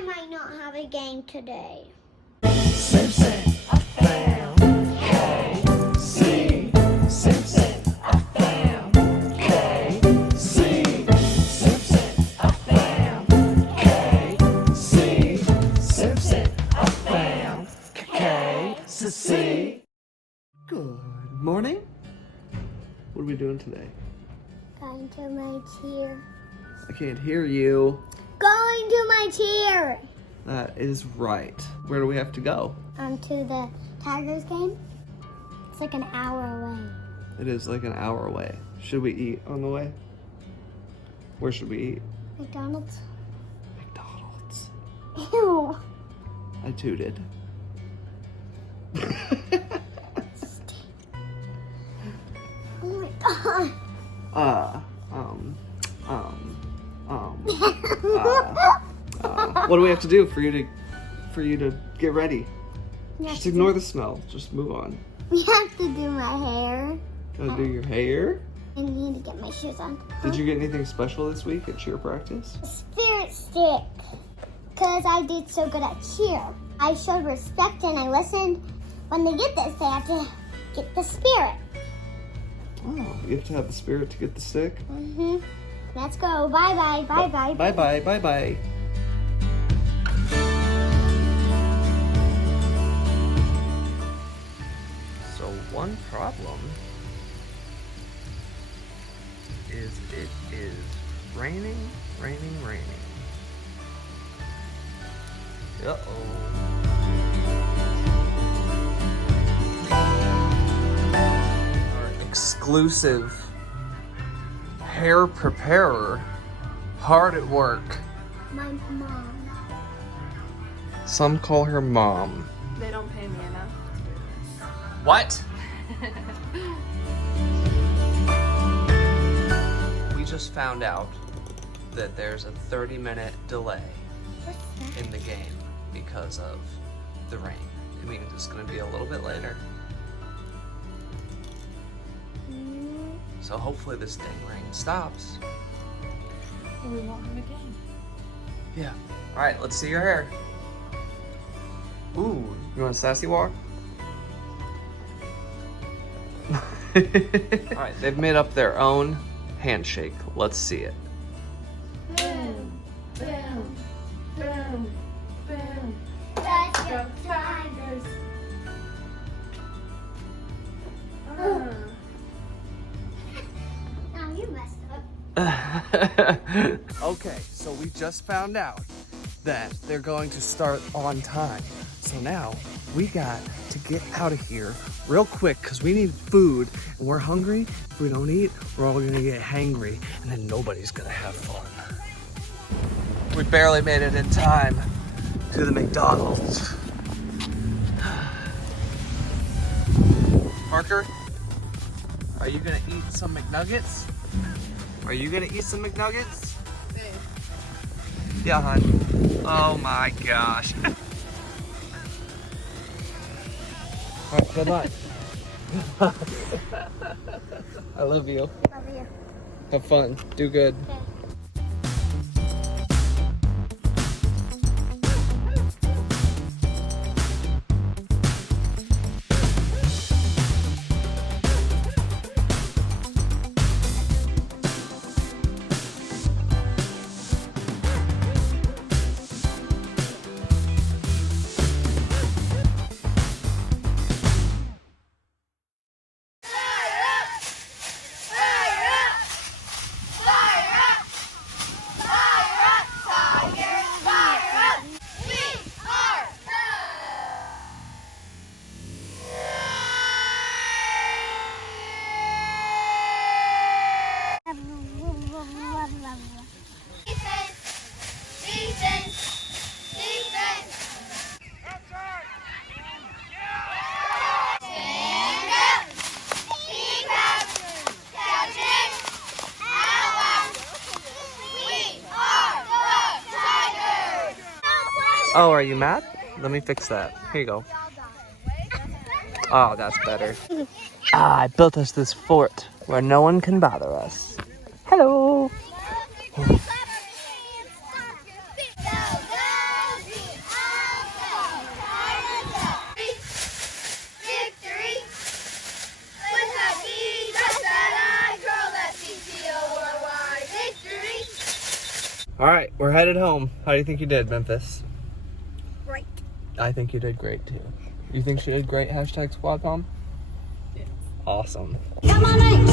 I might not have a game today. Simpson, I found KC. Simpson, I found KC. Simpson, I found KC. Simpson, I found KC. Good morning. What are we doing today? Going to my cheer. I can't hear you. Going to my cheer. That is right. Where do we have to go? To the Tigers game. It's like an hour away. It is like an hour away. Should we eat on the way? Where should we eat? McDonald's. McDonald's. Ew. I tooted. Oh my god. What do we have to do for you to get ready? Just You ignore the smell. Just move on. have to do my hair. Gotta do your hair. I need to get my shoes on. Did you get anything special this week at cheer practice? A spirit stick. Because I did so good at cheer. I showed respect and I listened. When they get this, they have to get the spirit. Oh, you have to have the spirit to get the stick? Mm-hmm. Let's go. Bye-bye. Bye-bye. Bye-bye. Bye-bye. So one problem is it is raining. Uh-oh. Our exclusive hair preparer, hard at work. My mom. Some call her mom. They don't pay me enough to do this. What? We just found out that there's a 30-minute delay in the game because of the rain. It means it's going to be a little bit later. So hopefully this dang rain stops. We won't have a game. Yeah. All right, let's see your hair. Ooh, you want a sassy walk? All right, they've made up their own handshake. Let's see it. Boom, boom, boom, boom. Let's Go Tigers. Now you messed up. Okay, so we just found out that they're going to start on time. So now we got to get out of here real quick because we need food and we're hungry. If we don't eat, we're all gonna get hangry and then nobody's gonna have fun. We barely made it in time to the McDonald's. Parker, are you gonna eat some McNuggets? Are you gonna eat some McNuggets? Hey. Yeah, hon. Oh my gosh. All right, good luck. I love you. Love you. Have fun. Do good. Okay. Oh, are you mad? Let me fix that. Here you go. Oh, that's better. I built us this fort where no one can bother us. Hello. All right, we're headed home. How do you think you did, Memphis? Right. I think you did great too. You think she did great? Hashtag squad mom? Yes. Awesome. Come on,